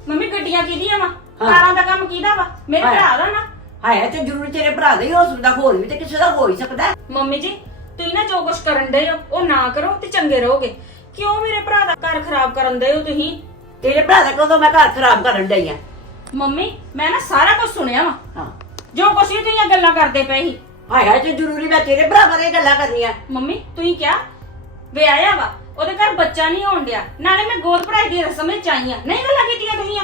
ਮੰਮੀ ਗੱਡੀਆਂ ਕਿਹਦੀਆਂ ਵਾ? ਹਾਂ। ਕਾਰਾਂ ਦਾ ਕੰਮ ਕਿਹਦਾ ਵਾ? ਮੇਰੇ ਹਾਂ। ਭਰਾ ਦਾ ਨਾ। ਹਾਏ ਹਾਏ ਤੇ ਜ਼ਰੂਰ ਤੇਰੇ ਭਰਾ ਦਾ ਹੀ ਹੋ ਸਕਦਾ ਹੋਰ ਵੀ ਤੇ ਕਿਸੇ ਦਾ ਹੋ ਹੀ ਸਕਦਾ। ਮੰਮੀ ਜੀ ਤੁਸੀਂ ਨਾ ਜੋ ਕੁਝ ਕਰਨ ਦੇ ਹੋ ਉਹ ਨਾ ਕਰੋ ਤੇ ਚੰਗੇ ਰਹੋਗੇ। ਕਿਉਂ ਮੇਰੇ ਭਰਾ ਦਾ ਘਰ ਖਰਾਬ ਕਰਨ ਦੇ ਹੋ ਤੁਸੀਂ? ਤੇਰੇ ਭਰਾ ਦਾ ਕਦੋਂ ਮੈਂ ਘਰ ਖਰਾਬ ਕਰਨ ਡਈ ਆ? ਮੰਮੀ ਮੈਂ ਨਾ ਸਾਰਾ ਕੁਝ ਸੁਣਿਆ ਵਾ। ਹਾਂ। ਜੋ ਕੁਝ ਵੀ ਤੁਸੀਂ ਇਹ ਗੱਲਾਂ ਕਰਦੇ ਪਏ ਸੀ। ਹਾਏ ਤੇ ਜ਼ਰੂਰੀ ਮੈਂ ਤੇਰੇ ਭਰਾ ਬਾਰੇ ਗੱਲਾਂ ਕਰਨੀਆਂ। ਮੰਮੀ ਤੁਸੀਂ ਕਿਹਾ ਵੇ ਆਇਆ ਵਾ ਉਹਦੇ ਘਰ ਬੱਚਾ ਨਹੀਂ ਹੋਣ ਡਿਆ। ਨਾਲੇ ਮੈਂ ਗੋਦ ਭਰਾਈ ਦੀ ਰਸਮ ਵਿੱਚ ਆਈ ਆ। ਨਹੀਂ ਗੱਲਾਂ ਕੀਤੀਆਂ ਤੁਸੀਂ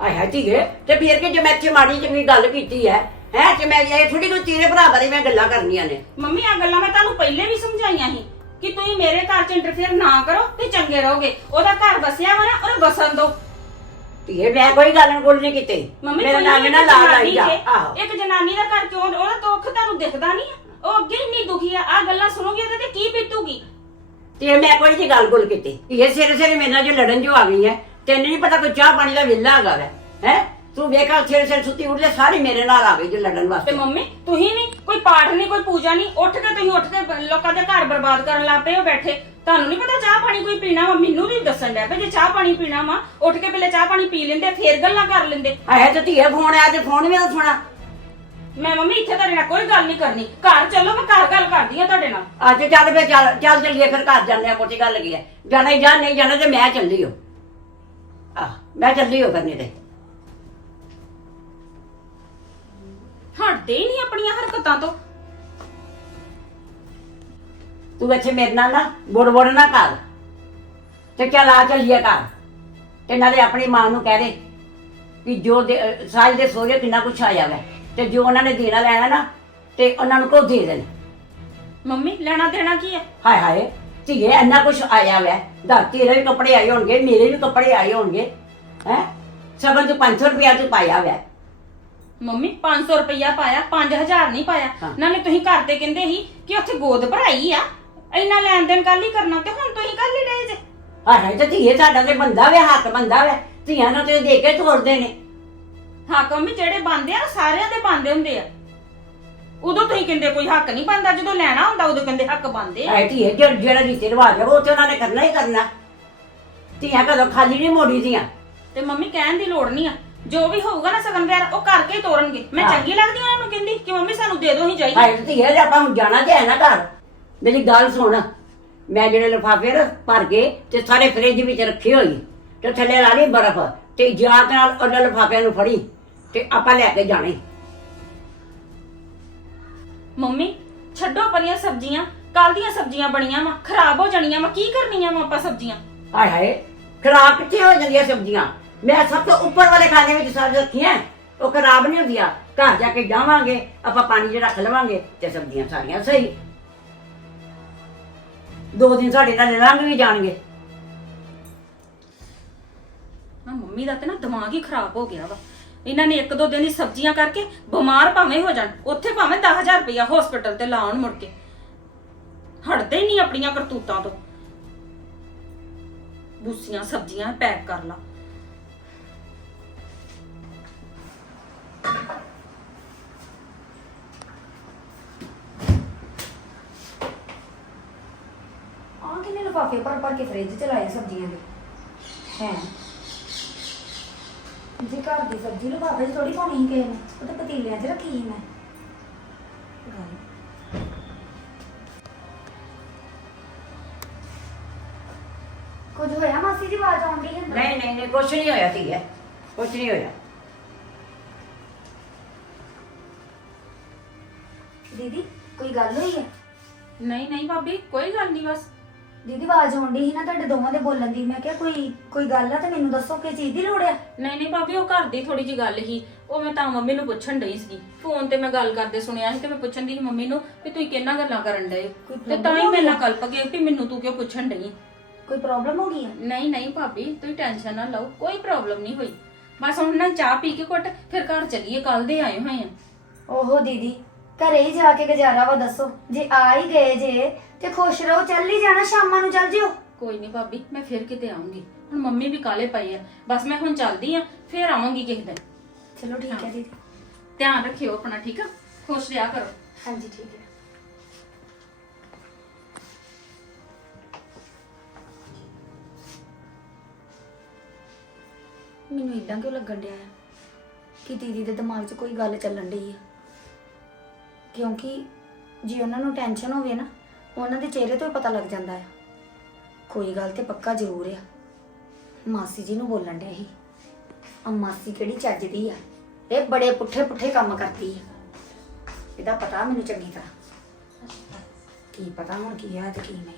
ਹਾਏ ਧੀਏ ਤੇ ਫਿਰ ਕਿ ਜੇ ਮੈਂ ਇੱਥੇ ਮਾੜੀ ਚੰਗੀ ਗੱਲ ਕੀਤੀ ਹੈ ਹੈ ਤੇ ਮੈਂ ਇਹ ਥੋੜੀ ਕੋਈ ਤੇਰੇ ਭਰਾ ਬਾਰੇ ਮੈਂ ਗੱਲਾਂ ਕਰਨੀਆਂ ਨੇ? ਮੰਮੀ ਆ ਗੱਲਾਂ ਮੈਂ ਤੁਹਾਨੂੰ ਪਹਿਲੇ ਵੀ ਸਮਝਾਈਆਂ ਸੀ ਕਿ ਤੁਸੀਂ ਮੇਰੇ ਘਰ 'ਚ ਇੰਟਰਫੇਅਰ ਨਾ ਕਰੋ ਤੇ ਚੰਗੇ ਰਹੋਗੇ। ਉਹਦਾ ਘਰ ਵਸਿਆ ਵਾ ਨਾ ਉਹਨੂੰ ਵਸਣ ਦਿਓ। ਧੀਏ ਮੈਂ ਕੋਈ ਗੱਲ ਨਹੀਂ ਕੋਈ ਨਹੀਂ ਕੀਤੀ। ਮੰਮੀ ਮੇਰੇ ਨਾਲ ਨਾ ਲਾ ਲਾਈ ਜਾ। ਆਹੋ। ਇੱਕ ਜਨਾਨੀ ਦਾ ਘਰ ਕਿਉਂ ਉਹਦਾ ਦੁੱਖ ਤੁਹਾਨੂੰ ਦਿਖਦਾ ਨਹੀਂ? ਉਹ ਅੱਗੇ ਇੰਨੀ ਦੁਖੀ ਆ ਆ ਗੱਲਾਂ ਸੁਣੋਗੇ ਉਹਦੇ ਤੇ ਕੀ ਬੀਤੂਗੀ? ਤੇ ਮੈਂ ਕੋਈ ਨਹੀਂ ਗੱਲ ਗੁੱਲ ਕੀਤੀ। ਇਹ ਸਿਰੇ ਸਿਰੇ ਮੇਰੇ ਨਾਲ ਜੋ ਲੜਨ ਜੋ ਆ ਗਈ ਹੈ ਤੈਨੂੰ ਨਹੀਂ ਪਤਾ ਕੋਈ ਚਾਹ ਪਾਣੀ ਦਾ ਵਿਹਲਾ ਹੈਗਾ ਵੈ ਹੈ? ਤੂੰ ਵੇਖਾ ਸਿਰੇ ਸਿਰੇ ਸੁੱਤੀ ਉੱਠਦੇ ਸਾਰੀ ਮੇਰੇ ਨਾਲ ਆ ਗਈ ਜੋ ਲੜਨ ਤੇ ਵਾਸਤੇ ਮੰਮੀ ਤੁਸੀਂ ਨਹੀਂ ਕੋਈ ਪਾਠ ਨਹੀਂ ਕੋਈ ਪੂਜਾ ਨਹੀਂ ਉੱਠ ਕੇ ਤੁਸੀਂ ਉੱਠ ਕੇ ਬ- ਲੋਕਾਂ ਦੇ ਘਰ ਬਰਬਾਦ ਕਰਨ ਲੱਗ ਪਏ ਹੋ ਬੈਠੇ। ਤੁਹਾਨੂੰ ਨਹੀਂ ਪਤਾ ਚਾਹ ਪਾਣੀ ਕੋਈ ਪੀਣਾ ਵਾ? ਮੈਨੂੰ ਨਹੀਂ ਦੱਸਣ ਡਿਆ ਵੀ ਜੇ ਚਾਹ ਪਾਣੀ ਪੀਣਾ ਵਾ ਉੱਠ ਕੇ ਪਹਿਲੇ ਚਾਹ ਪਾਣੀ ਪੀ ਲੈਂਦੇ ਫੇਰ ਗੱਲਾਂ ਕਰ ਲੈਂਦੇ। ਆਇਆ ਤੇ ਧੀਏ ਫੋਨ ਆਇਆ ਤੇ ਫੋਨ ਵੀ ਨਾ ਸੁਣਾ ਮੈਂ ਮੰਮੀ ਇੱਥੇ ਤੁਹਾਡੇ ਨਾਲ ਕੋਈ ਗੱਲ ਨਹੀਂ ਕਰਨੀ। ਘਰ ਚੱਲੋ ਮੈਂ ਘਰ ਗੱਲ ਕਰਦੀ ਆ ਤੁਹਾਡੇ ਨਾਲ। ਅੱਜ ਚੱਲ ਫੇ ਚੱਲ ਚੱਲ ਚੱਲੀਏ ਫਿਰ ਘਰ ਜਾਂਦੇ ਆ ਮੋਟੀ ਗੱਲ ਕੀ ਹੈ। ਜਾਣਾ ਹੀ ਜਾ ਨਹੀਂ ਜਾਣਾ ਤੇ ਮੈਂ ਚੱਲੀ ਹੋ। ਆ ਮੈਂ ਚੱਲੀ ਹੋ ਕਰਨੇ ਤੇ। ਹਟਦੇ ਹੀ ਨਹੀਂ ਆਪਣੀਆਂ ਹਰਕਤਾਂ ਤੋਂ। ਤੂੰ ਇੱਥੇ ਮੇਰੇ ਨਾਲ ਨਾ ਬੁੜ ਬੁੜ ਨਾ ਕਰ। ਤੇ ਚੱਲ ਆ ਚੱਲੀਏ ਘਰ ਤੇ ਨਾਲੇ ਆਪਣੀ ਮਾਂ ਨੂੰ ਕਹਿ ਦੇ ਕਿ ਜੋ ਦੇ- ਅਹ ਸਾਹਿਲ ਦੇ ਸੋਹਰੇ ਕਿੰਨਾ ਕੁਛ ਆਇਆ ਵੈ। ਤੇ ਜੋ ਉਹਨਾਂ ਨੇ ਦੇਣਾ ਲੈਣਾ ਨਾ ਤੇ ਉਹਨਾਂ ਨੂੰ ਕੋ ਦੇ ਦੇਣ? ਮੰਮੀ ਲੈਣਾ ਦੇਣਾ ਕੀ ਹੈ ਹਾਏ ਹਾਏ ਧੀਏ ਇੰਨਾ ਕੁਛ ਆਇਆ ਵੈ। ਦਾ ਤੇਰੇ ਵੀ ਕੱਪੜੇ ਆਏ ਹੋਣਗੇ ਮੇਰੇ ਵੀ ਕੱਪੜੇ ਆਏ ਹੋਣਗੇ। ਹੈ? ਸਭਨ ਤੂੰ 500 ਰੁਪਇਆ ਤੂੰ ਪਾਇਆ ਵੈ। ਮੰਮੀ 500 ਰੁਪਇਆ ਪਾਇਆ 5000 ਨਹੀਂ ਪਾਇਆ। ਹਾਂ। ਨਾਲੇ ਤੁਸੀਂ ਘਰ ਤੇ ਕਹਿੰਦੇ ਸੀ ਕਿ ਉੱਥੇ ਗੋਦ ਭਰਾਈ ਆ। ਇੰਨਾ ਲੈਣ ਦੇਣ ਕੱਲ ਹੀ ਕਰਨਾ ਤੇ ਹੁਣ ਤੁਸੀਂ ਕੱਲ ਹੀ ਲੈ ਜੇ। ਹਾਏ ਤੇ ਧੀਏ ਸਾਡਾ ਤੇ ਬੰਦਾ ਵੇ ਹੱਕ ਬੰਦਾ ਵੇ। ਧੀਆਂ ਨੂੰ ਤੇ ਦੇ ਕੇ ਤੋਰਦੇ ਨੇ। ਹਾਂ ਮੰਮੀ ਜਿਹੜੇ ਬੰਦੇ ਆ ਨਾ ਸਾਰਿਆਂ ਦੇ ਬੰਦੇ ਹੁੰਦੇ ਆ। ਉਦੋਂ ਤੁਸੀਂ ਕਹਿੰਦੇ ਕੋਈ ਹੱਕ ਨਹੀਂ ਬੰਦਾ ਜਦੋਂ ਲੈਣਾ ਹੁੰਦਾ ਉਦੋਂ ਕਹਿੰਦੇ ਹੱਕ ਬੰਦੇ ਆ। ਧੀਏ ਜਿਹੜਾ ਜਿਹੜਾ ਰੀਤੀ ਰਿਵਾਜ ਹੈ ਉਹ ਤੇ ਉਹਨਾਂ ਨੇ ਕਰਨਾ ਹੀ ਕਰਨਾ। ਧੀਆਂ ਕਦੋਂ ਖਾਲੀ ਨਹੀਂ ਮੋੜੀ ਦੀਆਂ ਤੇ ਮੰਮੀ ਕਹਿਣ ਦੀ ਲੋੜ ਨਹੀਂ ਆ। ਜੋ ਵੀ ਹੋਊਗਾ ਨਾ ਸਗਨ ਵਿਆਹ ਉਹ ਕਰਕੇ ਹੀ ਤੋਰਨਗੇ। ਮੈਂ ਹਾਂ। ਚੰਗੀ ਲੱਗਦੀ ਉਹਨਾਂ ਨੂੰ ਕਹਿੰਦੀ ਕਿ ਮੰਮੀ ਸਾਨੂੰ ਦੇ ਦਿਓ ਹੀ ਜਾਈ ਹਾਏ ਧੀਏ ਜੇ ਆਪਾਂ ਹੁਣ ਜਾਣਾ ਤੇ ਹੈ ਨਾ ਘਰ ਮੇਰੀ ਗੱਲ ਸੁਣ। ਮੈਂ ਜਿਹੜੇ ਲਿਫਾਫੇ ਰ ਭਰ ਕੇ ਤੇ ਸਾਰੇ ਫ੍ਰਿਜ ਵਿੱਚ ਰੱਖੇ ਹੋਈ ਤੇ ਥੱਲੇ ਲਾ ਲਈ ਬਰਫ਼ ਤੇ ਯਾਦ ਨਾਲ ਉਹਨਾਂ ਲਿਫਾਫਿਆਂ ਨੂੰ ਫੜੀ ਤੇ ਆਪਾਂ ਲੈ ਕੇ ਜਾਣੇ। ਮੰਮੀ ਛੱਡੋ ਪਰੀਆਂ ਸਬਜ਼ੀਆਂ। ਕੱਲ ਦੀਆਂ ਸਬਜ਼ੀਆਂ ਬਣੀਆਂ ਵਾ ਖਰਾਬ ਹੋ ਜਾਣੀਆਂ ਵਾ। ਕੀ ਕਰਨੀਆਂ ਵਾ ਆਪਾਂ ਸਬਜ਼ੀਆਂ? ਹਾਏ ਹਾਏ ਖਰਾਬ ਕਿੱਥੇ ਹੋ ਜਾਂਦੀਆਂ ਸਬਜ਼ੀਆਂ? ਮੈਂ ਸਭ ਤੋਂ ਉੱਪਰ ਵਾਲੇ ਖਾਨੇ ਵਿੱਚ ਸਬਜ਼ੀ ਰੱਖੀਆਂ ਉਹ ਖਰਾਬ ਨਹੀਂ ਹੁੰਦੀਆਂ। ਘਰ ਜਾ ਕੇ ਜਾਵਾਂਗੇ, ਆਪਾਂ ਪਾਣੀ 'ਚ ਰੱਖ ਲਵਾਂਗੇ ਤੇ ਸਬਜ਼ੀਆਂ ਸਾਰੀਆਂ ਸਹੀ। ਦੋ ਦਿਨ ਸਾਡੇ ਨਾਲ ਲੰਘ ਵੀ ਜਾਣਗੇ। ਆ ਮੰਮੀ ਦਾ ਤੇ ਨਾ ਦਿਮਾਗ ਹੀ ਖਰਾਬ ਹੋ ਗਿਆ ਵਾ। ਇਹਨਾਂ ਨੇ ਇੱਕ ਦੋ ਦਿਨ ਹੀ ਸਬਜ਼ੀਆਂ ਕਰਕੇ ਬਿਮਾਰ ਭਾਵੇਂ ਹੋ ਜਾਣ। ਉੱਥੇ ਭਾਵੇਂ 10000 ਰੁਪਇਆ ਹਸਪੀਟਲ ਤੇ ਲਾਉਣ ਮੁੜ ਕੇ। ਹਟਦੇ ਹੀ ਨਹੀਂ ਆਪਣੀਆਂ ਕਰਤੂਤਾਂ ਤੋਂ। ਬੂਸੀਆਂ ਸਬਜ਼ੀਆਂ ਪੈਕ ਕਰ ਲਾ। ਆਹ ਕਿੰਨੇ ਲਿਫਾਫੇ ਭਰ ਭਰ ਕੇ ਫ੍ਰਿਜ ਚ ਲਾਏ ਸਬਜ਼ੀਆਂ ਦੇ? ਹੈ? ਜੇ ਘਰ ਦੀ ਸਬਜ਼ੀ ਲਿਫਾਫੇ ਚ ਥੋੜੀ ਪਾਉਣੀ ਸੀ ਕਿਸੇ ਨੇ ਉਹ ਤਾਂ ਪਤੀਲਿਆਂ 'ਚ ਰੱਖੀ ਸੀ ਮੈਂ। ਗੱਲ। ਕੁਝ ਹੋਇਆ ਮਾਸੀ ਜੀ ਆਵਾਜ਼ ਆਉਂਦੀ ਹੈ ਨਹੀਂ ਨਹੀਂ ਨਹੀਂ ਕੁਛ ਨਹੀਂ ਹੋਇਆ ਧੀਏ ਕੁਛ ਨਹੀਂ ਹੋਇਆ। ਦੀਦੀ ਕੋਈ ਗੱਲ ਹੋਈ ਹੈ? ਨਹੀਂ ਨਹੀਂ ਭਾਬੀ ਕੋਈ ਗੱਲ ਨਹੀਂ ਬਸ। ਦੀਦੀ ਆਵਾਜ਼ ਆਉਂਦੀ ਸੀ ਨਾ ਤੁਹਾਡੇ ਦੋਵਾਂ ਦੇ ਬੋਲਣ ਦੀ। ਮੈਂ ਕਿਹਾ ਕੋਈ ਕੋਈ ਗੱਲ ਆ ਤਾਂ ਮੈਨੂੰ ਦੱਸੋ ਕਿ ਚੀਜ਼ ਦੀ ਲੋੜ ਆ? ਨਹੀਂ ਨਹੀਂ ਭਾਬੀ ਉਹ ਘਰ ਦੀ ਥੋੜੀ ਜੀ ਗੱਲ ਹੀ ਉਹ ਮੈਂ ਤਾਂ ਮੰਮੀ ਨੂੰ ਪੁੱਛਣ ਡਈ ਸੀ ਫੋਨ ਤੇ ਮੈਂ ਗੱਲ ਕਰਦੇ ਸੁਣਿਆ ਸੀ ਤੇ ਮੈਂ ਪੁੱਛਣ ਦੀ ਸੀ ਮੰਮੀ ਨੂੰ ਵੀ ਤੁਸੀਂ ਕਿੰਨਾ ਗੱਲਾਂ ਕਰਨ ਡਏ ਕੋਈ ਤੇ ਤਾਂ ਹੀ problem ਮੇਰੇ ਨਾਲ ਹੋ ਕਲਪ ਗਏ ਵੀ ਮੈਨੂੰ ਤੂੰ ਕਿਉਂ ਪੁੱਛਣ ਡਈ ਕੋਈ ਪ੍ਰੋਬਲਮ ਹੋ ਗਈ ਆ? ਨਹੀਂ ਨਹੀਂ ਭਾਬੀ ਤੁਸੀਂ ਟੈਨਸ਼ਨ ਨਾ ਲਓ ਕੋਈ ਪ੍ਰੋਬਲਮ ਨਹੀਂ ਹੋਈ। ਬਸ ਹੁਣ ਨਾ ਚਾਹ ਪੀ ਕੇ ਘੁੱਟ ਫਿਰ ਘਰ ਚੱਲੀਏ ਕੱਲ ਦੇ ਆਏ ਹੋਏ ਆ। ਓਹੋ ਦੀਦੀ ਘਰੇ ਹੀ ਜਾ ਕੇ ਗੁਜ਼ਾਰਾ ਵਾ ਦੱਸੋ। ਜੇ ਆ ਹੀ ਗਏ ਜੇ ਤੇ ਖੁਸ਼ ਰਹੋ ਚੱਲ ਹੀ ਜਾਣਾ ਸ਼ਾਮਾਂ ਨੂੰ ਚੱਲ ਜਿਓ। ਕੋਈ ਨਹੀਂ ਭਾਬੀ ਮੈਂ ਫਿਰ ਕਿਤੇ ਆਉਂਗੀ ਹੁਣ ਮੰਮੀ ਵੀ ਕਾਲੇ ਪਈ ਆ। ਬਸ ਮੈਂ ਹੁਣ ਚੱਲਦੀ ਆ ਫਿਰ ਆਵਾਂਗੀ ਕਿਸੇ ਦਿਨ। ਚਲੋ ਠੀਕ ਹੈ ਦੀਦੀ। ਧਿਆਨ ਰੱਖਿਓ ਆਪਣਾ ਠੀਕ ਆ? ਖੁਸ਼ ਰਿਹਾ ਕਰੋ। ਹਾਂਜੀ ਠੀਕ ਹੈ। ਮੈਨੂੰ ਇਦਾਂ ਕਿਉਂ ਲੱਗਣ ਡਿਆ ਕਿ ਦੀਦੀ ਦੇ ਦਿਮਾਗ 'ਚ ਕੋਈ ਗੱਲ ਚੱਲਣ ਡਈ ਆ? ਕਿਉਂਕਿ ਜੇ ਉਹਨਾਂ ਨੂੰ ਟੈਨਸ਼ਨ ਹੋਵੇ ਨਾ, ਉਹਨਾਂ ਦੇ ਚਿਹਰੇ ਤੋਂ ਹੀ ਪਤਾ ਲੱਗ ਜਾਂਦਾ ਆ। ਕੋਈ ਗੱਲ ਤੇ ਪੱਕਾ ਜ਼ਰੂਰ ਆ। ਮਾਸੀ ਜੀ ਨੂੰ ਬੋਲਣ ਡਿਆ ਸੀ ਆ ਮਾਸੀ ਕਿਹੜੀ ਚੱਜਦੀ ਆ? ਇਹ ਬੜੇ ਪੁੱਠੇ ਪੁੱਠੇ ਕੰਮ ਕਰਦੀ ਆ। ਇਹਦਾ ਪਤਾ ਮੈਨੂੰ ਚੰਗੀ ਤਰ੍ਹਾਂ। ਕੀ ਪਤਾ ਹੁਣ ਕੀ ਆ ਤੇ ਕੀ ਨਹੀਂ।